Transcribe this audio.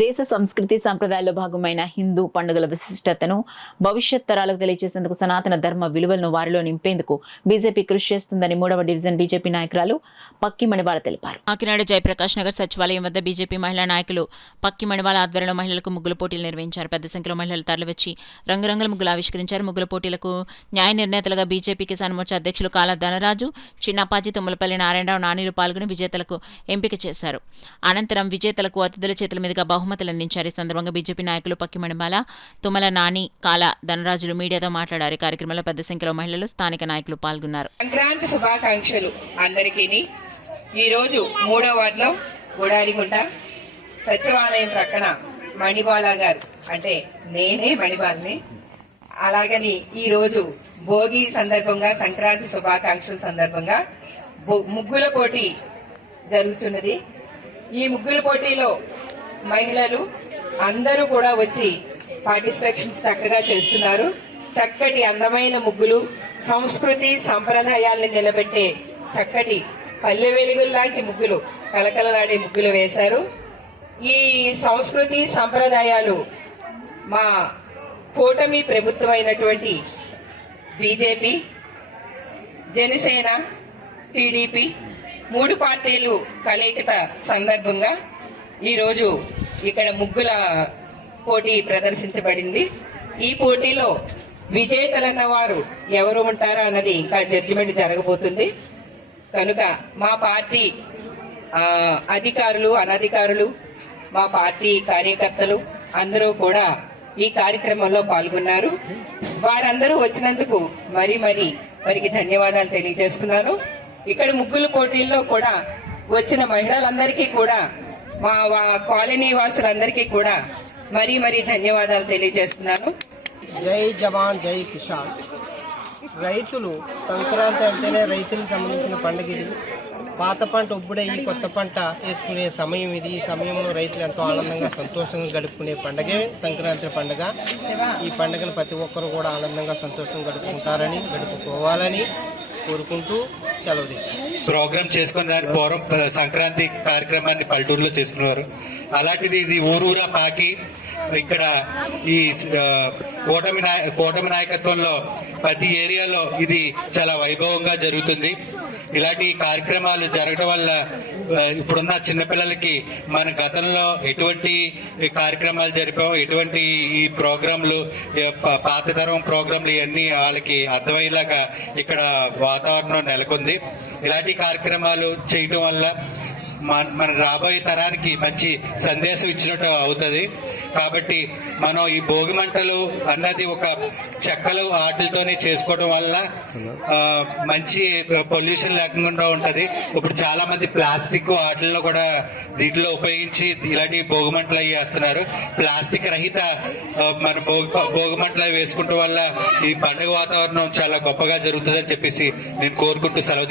దేశ సంస్కృతి సంప్రదాయాల్లో భాగమైన హిందూ పండుగల విశిష్టతను భవిష్యత్ తరాలకు తెలియజేసేందుకు సనాతన ధర్మ విలువలను వారిలో నింపేందుకు బీజేపీ కృషి చేస్తుందని 3వ డివిజన్ బీజేపీ నాయకురాలు పక్కి మణివాల తెలిపారు. కాకినాడ జయప్రకాష్ నగర్ సచివాలయం వద్ద బీజేపీ మహిళా నాయకులు పక్కి మణివాల ఆధ్వర్యంలో మహిళలకు ముగ్గుల పోటీలు నిర్వహించారు. పెద్ద సంఖ్యలో మహిళలు తరలివచ్చి రంగురంగుల ముగ్గులు ఆవిష్కరించారు. ముగ్గుల పోటీలకు న్యాయ నిర్ణేతలుగా బీజేపీ కిసాన్ మోర్చా అధ్యక్షులు కాలా ధనరాజు, చిన్నపాజీ, తుమ్మలపల్లి నారాయణరావు, నానీలు పాల్గొని విజేతలకు ఎంపిక చేశారు. అనంతరం విజేతలకు అతిథుల చేతుల మీదుగా బహుమతులు అందించారు. ఈ సందర్భంగా బీజేపీ నాయకులు పక్కి మణిమాల, తుమ్మల నాని, కాలా ధనరాజులు మీడియాతో మాట్లాడారు. కార్యక్రమంలో పెద్ద సంఖ్యలో మహిళలు, స్థానిక నాయకులు పాల్గొన్నారు. సంక్రాంతి శుభాకాంక్షలు అందరికీ. ఈ రోజు 3వ వార్డులో గోడారిగుంట సచివాలయం ప్రక్కన మణిబాల గారు, అంటే నేనే మణిబాలని, అలాగని ఈ రోజు భోగి సందర్భంగా సంక్రాంతి శుభాకాంక్షల సందర్భంగా ముగ్గుల పోటీ జరుగుతున్నది. ఈ ముగ్గుల పోటీలో మహిళలు అందరూ కూడా వచ్చి పార్టిసిపేషన్స్ చక్కగా చేస్తున్నారు. చక్కటి అందమైన ముగ్గులు, సంస్కృతి సంప్రదాయాలను నిలబెట్టే చక్కటి పల్లె వెలుగులు లాంటి ముగ్గులు, కలకలలాడే ముగ్గులు వేశారు. ఈ సంస్కృతి సంప్రదాయాలు మా కూటమి ప్రభుత్వమైనటువంటి బీజేపీ, జనసేన, టీడీపీ 3 పార్టీలు కలయిక సందర్భంగా ఈరోజు ఇక్కడ ముగ్గుల పోటీ ప్రదర్శించబడింది. ఈ పోటీలో విజేతలన్న వారు ఎవరు ఉంటారా అన్నది ఇంకా జడ్జిమెంట్ జరగబోతుంది. కనుక మా పార్టీ అధికారులు, అనధికారులు, మా పార్టీ కార్యకర్తలు అందరూ కూడా ఈ కార్యక్రమంలో పాల్గొన్నారు. వారందరూ వచ్చినందుకు వారికి ధన్యవాదాలు తెలియజేస్తున్నాను. ఇక్కడ ముగ్గుల పోటీల్లో కూడా వచ్చిన మహిళలందరికీ కూడా, మా కాలనీ వాసులందరికీ కూడా మరీ ధన్యవాదాలు తెలియజేస్తున్నాను. జై జవాన్ జై కిసాన్. రైతులు సంక్రాంతి అంటేనే రైతులకు సంబంధించిన పండుగ ఇది. పాత పంట ఉబ్బుడే ఈ కొత్త పంట వేసుకునే సమయం ఇది. ఈ సమయంలో రైతులు ఎంతో ఆనందంగా సంతోషంగా గడుపుకునే పండుగే సంక్రాంతి పండుగ. ఈ పండుగను ప్రతి ఒక్కరు కూడా ఆనందంగా సంతోషంగా గడుపుకోవాలని కోరుకుంటూ సెలవు తీసుకుంటారు. ప్రోగ్రామ్ చేసుకున్నారు. పూర్వం సంక్రాంతి కార్యక్రమాన్ని పల్లెటూరులో చేసుకున్నారు. అలాంటిది ఇది ఊరూరా పాకి ఇక్కడ ఈ కూటమి నాయకత్వంలో ప్రతి ఏరియాలో ఇది చాలా వైభవంగా జరుగుతుంది. ఇలాంటి కార్యక్రమాలు జరగడం వల్ల ఇప్పుడున్న చిన్నపిల్లలకి మన గతంలో ఎటువంటి కార్యక్రమాలు జరిపాం, ఎటువంటి ఈ ప్రోగ్రాంలు, పాతతరం ప్రోగ్రాంలు ఇవన్నీ వాళ్ళకి అర్థమయ్యేలాగా ఇక్కడ వాతావరణం నెలకొంది. ఇలాంటి కార్యక్రమాలు చేయటం వల్ల మన రాబోయే తరానికి మంచి సందేశం ఇచ్చినట్టు అవుతుంది. కాబట్టి మనం ఈ భోగి మంటలు అన్నది ఒక చెక్కలు వాటితోనే చేసుకోవడం వల్ల మంచి పొల్యూషన్ లేకుండా ఉంటది. ఇప్పుడు చాలా మంది ప్లాస్టిక్ వాటిల్లో కూడా దీంట్లో ఉపయోగించి ఇలాంటి భోగి మంటలు అవి వేస్తున్నారు. ప్లాస్టిక్ రహిత మన భోగి మంటలు వేసుకుంటం వల్ల ఈ పండుగ వాతావరణం చాలా గొప్పగా జరుగుతుందని చెప్పేసి నేను కోరుకుంటూ సెలవు